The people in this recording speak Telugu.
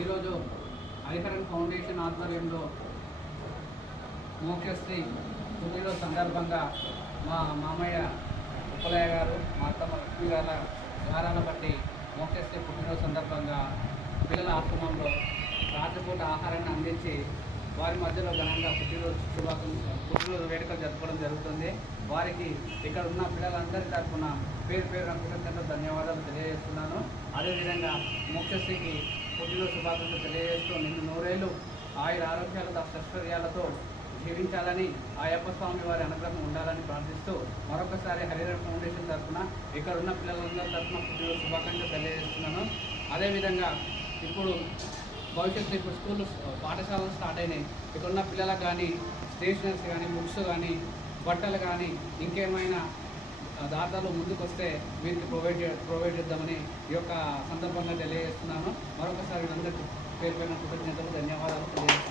ఈరోజు హరిహరన్ ఫౌండేషన్ ఆధ్వర్యంలో మోక్షశ్రీ పుట్టినరోజు సందర్భంగా మా మామయ్య ఉప్పలయ్య గారు, మా అత్తమ్మ లక్ష్మి గారి వారాల బట్టి మోక్షశ్రీ పుట్టినరోజు సందర్భంగా పిల్లల ఆశ్రమంలో రాత్రిపూట ఆహారాన్ని అందించి వారి మధ్యలో ఘనంగా పుట్టినరోజు వేడుకలు జరుపుకోవడం జరుగుతుంది. వారికి ఇక్కడ ఉన్న పిల్లలందరి తరఫున పేరు పేరున కృతజ్ఞతలు ధన్యవాదాలు తెలియజేస్తున్నాను. అదేవిధంగా మోక్షశ్రీకి పుట్టినరోజు శుభాకాంక్షలు తెలియజేస్తూ నిన్ను నూరేళ్ళు ఆయుర ఆరోగ్యాలతో అష్టైశ్వర్యాలతో జీవించాలని అయ్యప్ప స్వామి వారి అనుగ్రహం ఉండాలని ప్రార్థిస్తూ మరొకసారి హరిహరన్ ఫౌండేషన్ తరఫున ఇక్కడ ఉన్న పిల్లలందరి తరఫున పుట్టినరోజు శుభాకాంక్షలు తెలియజేస్తున్నాను. అదేవిధంగా ఇప్పుడు భవిష్యత్తు ఇప్పుడు స్కూల్ పాఠశాలలు స్టార్ట్ అయినాయి. ఇక్కడ ఉన్న పిల్లలకు కానీ స్టేషనరీస్ కానీ బుక్స్ కానీ బట్టలు కానీ ఇంకేమైనా దాతలు ముందుకు వస్తే వీరికి ప్రొవైడ్ చేద్దామని ఈ యొక్క సందర్భంగా తెలియజేస్తున్నాను. మరొకసారి అందరికీ పేరు పైన కృతజ్ఞతలు ధన్యవాదాలు తెలియజేస్తున్నాను.